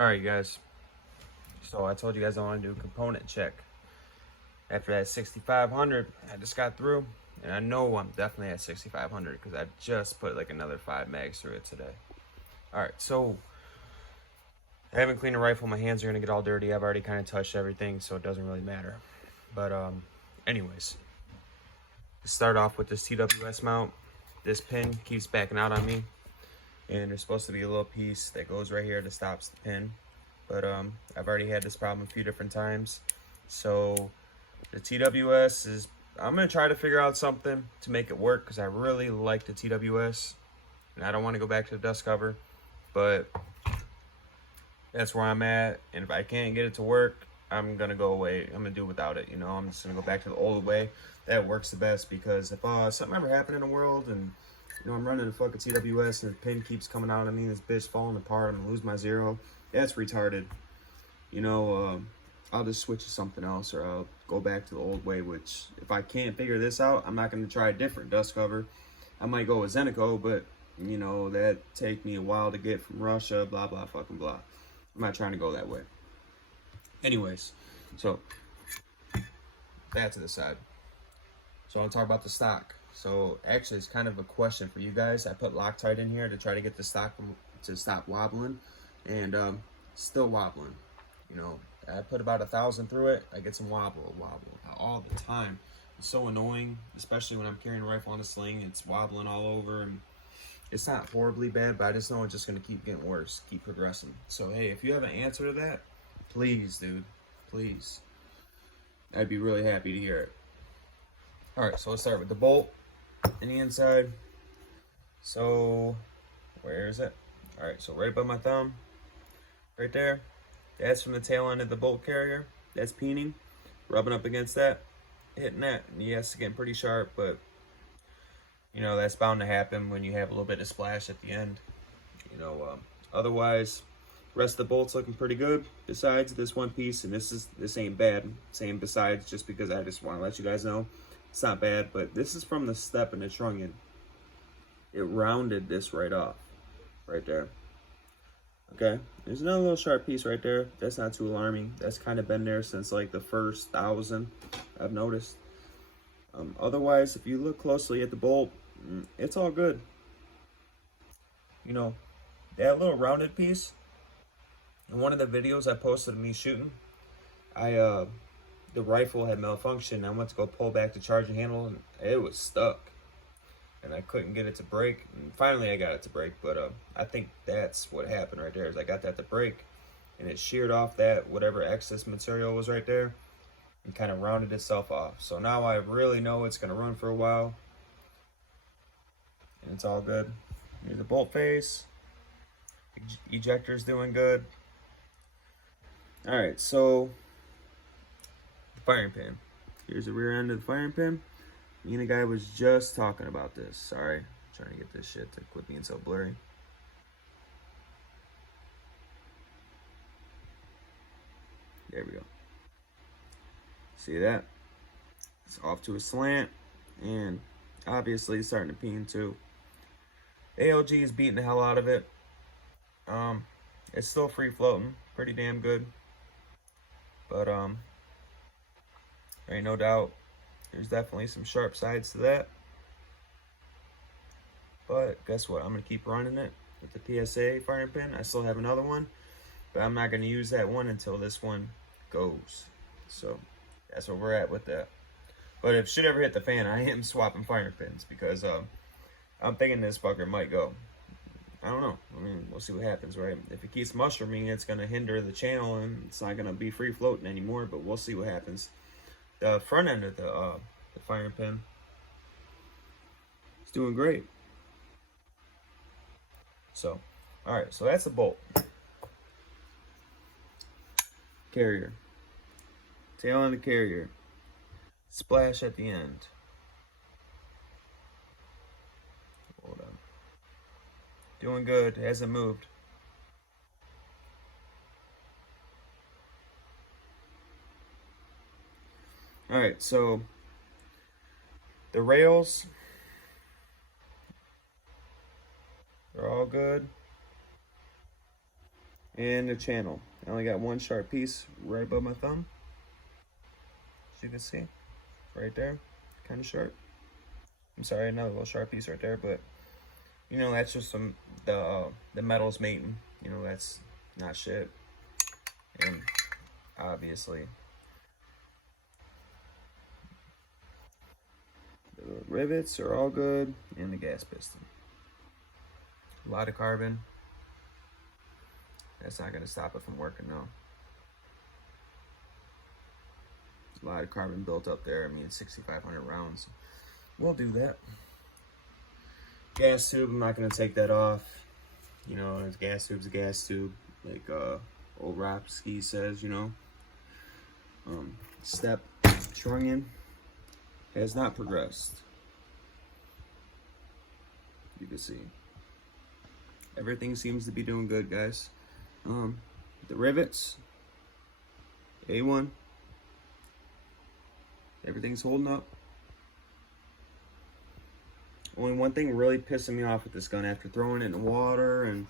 Alright guys, so I told you guys I want to do a component check. After that 6500 I just got through, and I know I'm definitely at 6500 because I just put like another 5 mags through it today. Alright, so I haven't cleaned the rifle. My hands are going to get all dirty. I've already kind of touched everything, so it doesn't really matter. But anyways, to start off with this TWS mount, this pin keeps backing out on me. And there's supposed to be a little piece that goes right here that stops the pin, but I've already had this problem a few different times. So the TWS is, I'm gonna try to figure out something to make it work because I really like the TWS and I don't want to go back to the dust cover, but that's where I'm at. And if I can't get it to work, I'm gonna go away. I'm gonna do without it, you know. I'm just gonna go back to the old way. That works the best, because if something ever happened in the world and you know, I'm running a fucking TWS and the pin keeps coming out of me, this bitch falling apart, and I lose my zero, that's retarded. You know, I'll just switch to something else, or I'll go back to the old way, which, if I can't figure this out, I'm not going to try a different dust cover. I might go with Zenico, but, you know, that take me a while to get from Russia, blah, blah, fucking blah. I'm not trying to go that way. Anyways, so, that to the side. So I'll talk about the stock. So actually, it's kind of a question for you guys. I put Loctite in here to try to get the stock to stop wobbling, and still wobbling. You know, I put about 1,000 through it. I get some wobble all the time. It's so annoying, especially when I'm carrying a rifle on a sling. It's wobbling all over, and it's not horribly bad, but I just know it's just gonna keep getting worse, keep progressing. So hey, if you have an answer to that, please, dude, please. I'd be really happy to hear it. All right, so let's start with the bolt in the inside. So where is it? All right, so right above my thumb, right there, that's from the tail end of the bolt carrier. That's peening, rubbing up against that, hitting that. And yes, it's getting pretty sharp, but you know, that's bound to happen when you have a little bit of splash at the end. You know, otherwise, rest of the bolt's looking pretty good, besides this one piece. And this ain't bad. Same besides, just because I just want to let you guys know it's not bad. But this is from the step in the trunnion. It rounded this right off, right there. Okay, there's another little sharp piece right there. That's not too alarming. That's kind of been there since like the first 1,000, I've noticed. Otherwise, if you look closely at the bolt, it's all good. You know, that little rounded piece, in one of the videos I posted of me shooting, the rifle had malfunctioned. I went to go pull back the charging handle, and it was stuck. And I couldn't get it to break. And finally, I got it to break. But I think that's what happened right there. Is I got that to break, and it sheared off that whatever excess material was right there, and kind of rounded itself off. So now I really know it's gonna run for a while, and it's all good. Here's the bolt face. Ejector's doing good. All right, so the firing pin. Here's the rear end of the firing pin. Me and the guy was just talking about this. Sorry, I'm trying to get this shit to quit being so blurry. There we go. See that? It's off to a slant, and obviously it's starting to peen too. ALG is beating the hell out of it. It's still free floating, pretty damn good. But there ain't no doubt, there's definitely some sharp sides to that. But guess what? I'm gonna keep running it with the PSA firing pin. I still have another one, but I'm not gonna use that one until this one goes. So that's where we're at with that. But if shit ever hit the fan, I am swapping firing pins, because I'm thinking this fucker might go. I don't know. I mean, we'll see what happens, right? If it keeps mushrooming, it's gonna hinder the channel, and it's not gonna be free floating anymore. But we'll see what happens. The front end of the firing pin is doing great. So, all right. So that's the bolt. Carrier. Tail end of the carrier. Splash at the end. Hold on. Doing good. It hasn't moved. Alright, so the rails, they're all good. and the channel. I only got one sharp piece right above my thumb. As you can see, right there, kind of sharp. I'm sorry, another little sharp piece right there, but you know, that's just the metals mating. You know, that's not shit. And obviously, the rivets are all good, and the gas piston. A lot of carbon. That's not gonna stop it from working though. A lot of carbon built up there. I mean, it's 6,500 rounds. We'll do that. Gas tube, I'm not gonna take that off. You know, a gas tube's a gas tube, like Ole Skool says, you know. Step trunnion has not progressed. You can see. Everything seems to be doing good, guys. The rivets, A1. Everything's holding up. Only one thing really pissing me off with this gun after throwing it in the water and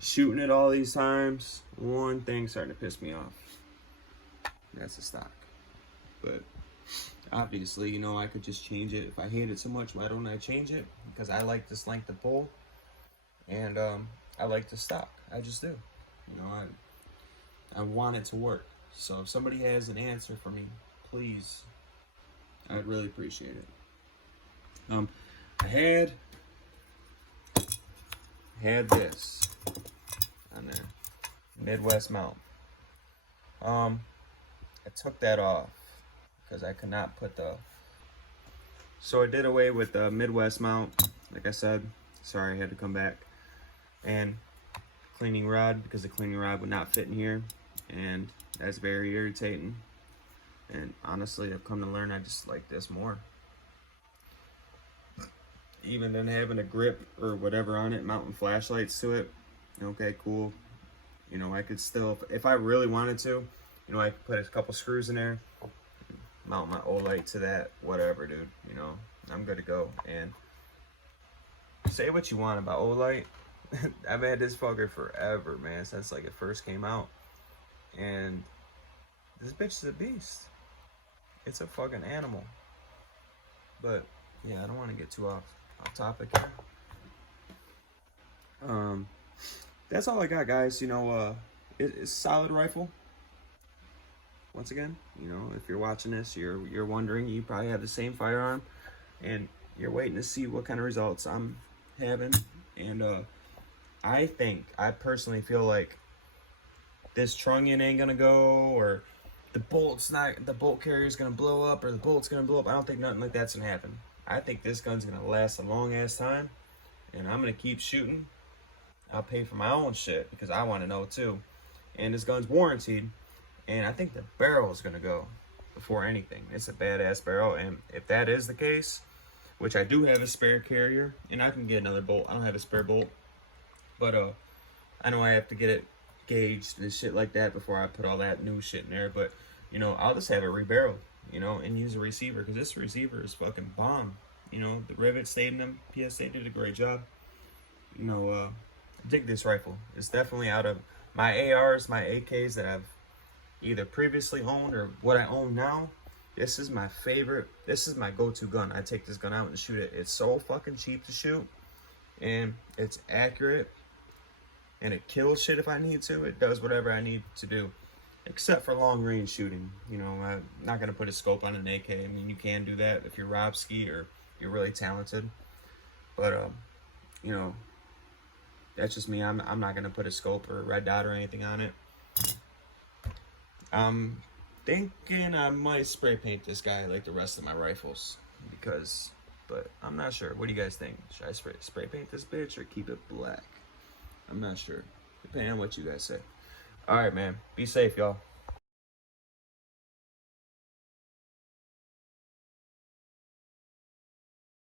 shooting it all these times, one thing starting to piss me off. That's the stock. But obviously, you know, I could just change it. If I hate it so much, why don't I change it? Because I like this length of pull, and I like the stock. I just do. You know, I want it to work. So if somebody has an answer for me, please, I'd really appreciate it. I had this on there, Midwest mount. I took that off because I could not put so I did away with the Midwest mount. Like I said, sorry, I had to come back. And cleaning rod, because the cleaning rod would not fit in here, and that's very irritating. And honestly, I've come to learn I just like this more. Even then having a grip or whatever on it, mounting flashlights to it, okay, cool. You know, I could still, if I really wanted to, you know, I could put a couple screws in there, mount my Ole to that, whatever, dude. You know, I'm good to go. And say what you want about Ole. I've had this fucker forever, man, since like it first came out. And this bitch is a beast. It's a fucking animal. But yeah, I don't want to get too off topic here. That's all I got, guys. You know, it's a solid rifle. Once again, you know, if you're watching this, you're wondering, you probably have the same firearm, and you're waiting to see what kind of results I'm having. And I personally feel like this trunnion ain't gonna go, or the bolt carrier's gonna blow up, or the bolt's gonna blow up. I don't think nothing like that's gonna happen. I think this gun's gonna last a long ass time, and I'm gonna keep shooting. I'll pay for my own shit because I want to know too. And this gun's warranted, and I think the barrel is gonna go before anything. It's a badass barrel, and if that is the case, which I do have a spare carrier, and I can get another bolt. I don't have a spare bolt, but I know I have to get it gauged and shit like that before I put all that new shit in there. But you know, I'll just have it rebarreled, you know, and use a receiver, because this receiver is fucking bomb. You know, the rivets stayed in them. PSA did a great job. You know, dig this rifle. It's definitely out of my ARs, my AKs that I've either previously owned or what I own now. This is my favorite. This is my go-to gun. I take this gun out and shoot it. It's so fucking cheap to shoot, and it's accurate, and it kills shit if I need to. It does whatever I need to do, except for long range shooting. You know, I'm not gonna put a scope on an AK. I mean, you can do that if you're Robski or you're really talented, but you know, that's just me. I'm not gonna put a scope or a red dot or anything on it. I'm thinking I might spray paint this guy like the rest of my rifles, but I'm not sure. What do you guys think? Should I spray paint this bitch or keep it black? I'm not sure, depending on what you guys say. All right, man. Be safe, y'all.